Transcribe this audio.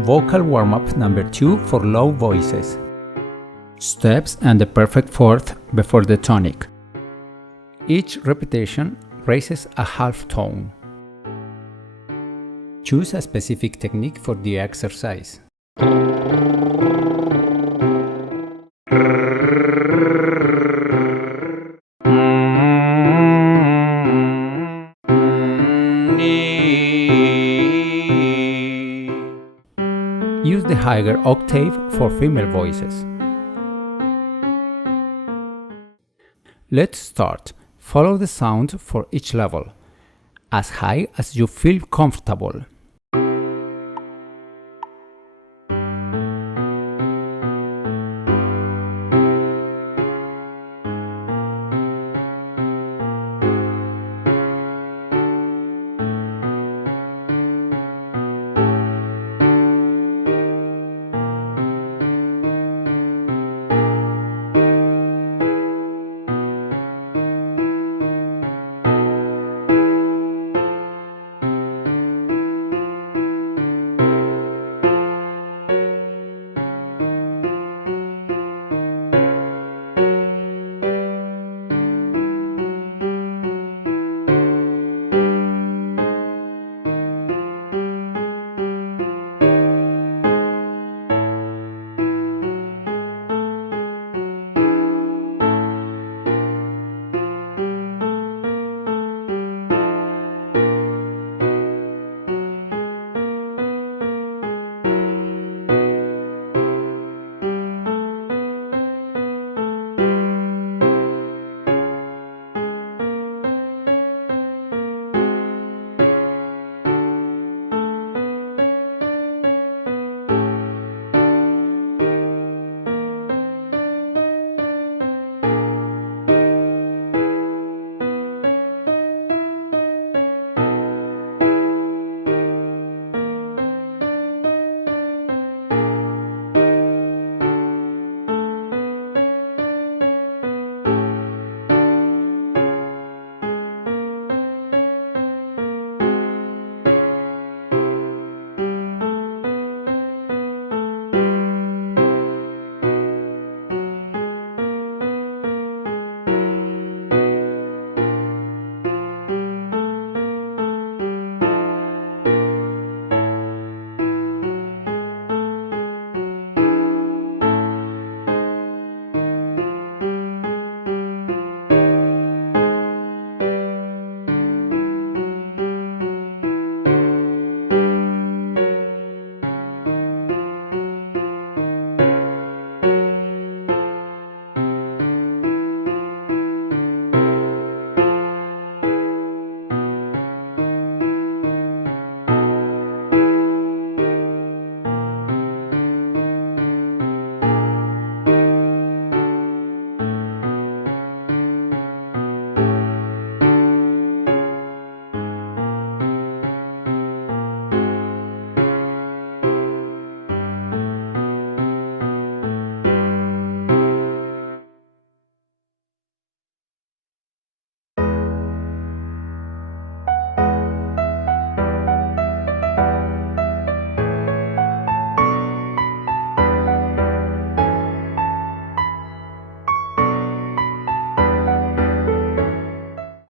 Vocal warm-up number 2 for low voices. Steps and the perfect fourth before the tonic. Each repetition raises a half tone. Choose a specific technique for the exercise. Use the higher octave for female voices. Let's start. Follow the sound for each level, as high as you feel comfortable.